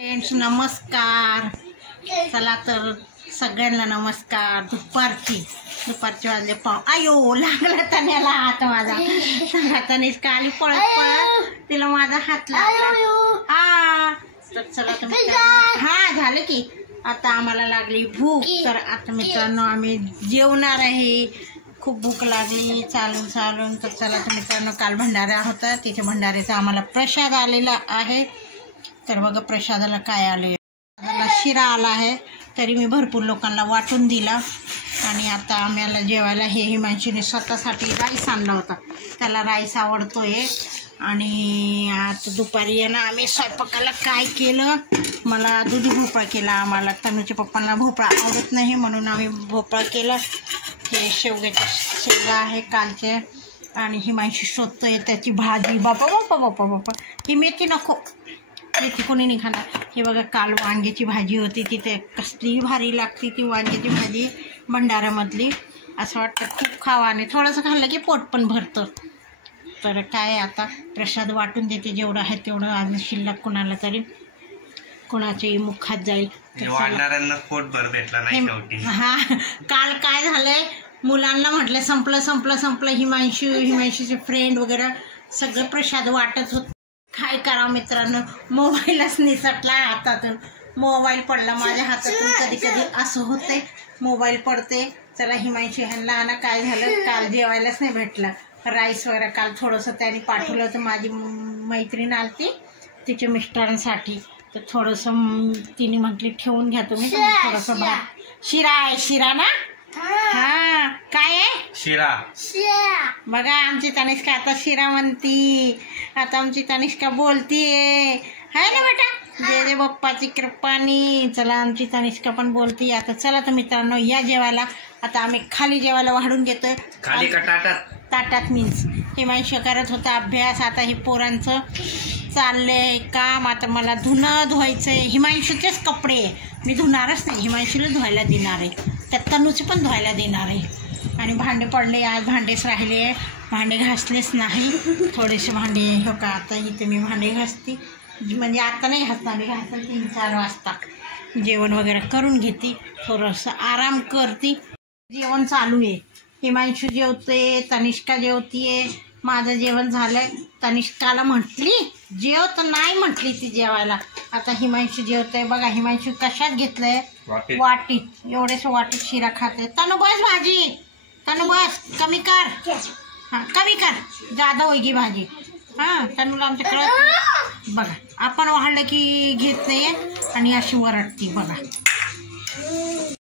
Friends नमस्कार. चला तर सगळ्यांना नमस्कार. दुपारची वाजले आयो लागला तन्याला हात माझा. तनेच काली पळत पळत तिला माझा हात लागला. हा तर चला तुम्ही हा झालं की आता आम्हाला लागली भूक. तर आता मित्रांनो आम्ही जेवणार आहे. खूप भूक लागली चालून चालून. तर चला तर मित्रांनो काल भंडारा होता तिथे भंडाऱ्याचा आम्हाला प्रसाद आलेला आहे. तर बघा प्रसादाला काय आले. शिरा आला आहे तरी मी भरपूर लोकांना वाटून दिला. आणि आता आम्हाला जेवायला हे हिमांशीने स्वतःसाठी राईस आणला होता. त्याला राईस आवडतोय. आणि आता दुपारी आहे ना आम्ही स्वयंपाकाला काय केलं. मला दूध भोपळा केला. आम्हाला तनूच्या पप्पांना भोपळा आवडत नाही म्हणून आम्ही भोपळा केला. हे शेवग्याचे शेंगा आहे कालचे. आणि हिमांशी शोधतोय त्याची भाजी. बापा बापा बापा बापा ही मेथी नको मेथी कोणी नाही खाणार. हे बघा काल वांग्याची भाजी होती तिथे कसली भारी लागती ती वांग्याची भाजी भंडाऱ्यामधली. असं वाटतं खूप खावं आणि थोडंसं खाल्लं की पोट पण भरतं. तर काय आता प्रसाद वाटून देते जेवढं आहे तेवढं. आज शिल्लक कोणाला तरी कोणाच्याही मुखात जाईल. हा काल काय झालंय मुलांना म्हटलं संपलं हिमांशीचे फ्रेंड वगैरे सगळं प्रसाद वाटत होत. काय करावं मित्रांनो मोबाईलच निसटला हातातून. मोबाईल पडला माझ्या हातातून. कधी कधी असं होते मोबाईल पडते. चला हिमांशी ह्यांना ना काय झालं काल जेवायलाच नाही भेटलं. राईस वगैरे काल थोडंसं त्यांनी पाठवलं होतं. माझी मैत्रीण आलती तिच्या मिस्टरांसाठी. तर थोडंसं तिने म्हटली ठेवून घ्या तुम्ही थोडंसं भात. शिरा आहे शिरा ना. हा काय आहे शिरा. बघा आमची तनिष्का आता शिरा म्हणती. आता आमची तनिष्का बोलतीये हाय ना बेटा. जय जय बाप्पाची कृपानी. चला आमची तनिष्का पण बोलती. आता चला तर मित्रांनो या जेवायला. आता आम्ही खाली जेवायला वाढून घेतोय. खाली का ताटात? ताटात मीन्स हिमांशी करत होता अभ्यास. आता हे पोरांचं चाललंय काम. आता मला धुणं धुवायचंय. हिमांशीचेच कपडे मी धुणारच नाही. हिमांशीला धुवायला देणार आहे. त्यात तनूचे पण धुवायला देणार आहे. आणि भांडे पडले आज भांडेच राहिले. भांडे घासलेच नाही. थोडेसे भांडे हो का आता इथे मी भांडे घासते. म्हणजे आता नाही घासता मी घासते 3-4 वाजता. जेवण वगैरे करून घेते. थोडंसं आराम करते. जेवण चालू आहे. हिमांशू जेवते तनिष्का जेवतीये. माझं जेवण झालंय. तनिष्काला म्हटली जेव तर नाही म्हटली ती जेवायला. आता हिमांशू जेवतंय. बघा हिमांशू कशात घेतलंय वाटीत. एवढेच वाटीत शिरा खाते. तनु बस भाजी. तनु बस कमी कर. हां कमी कर जादा होईगी भाजी. हां तनुला आमच्याकडं बघा आपण वाढलं की घेत नाही आणि अशी वरटती बघा.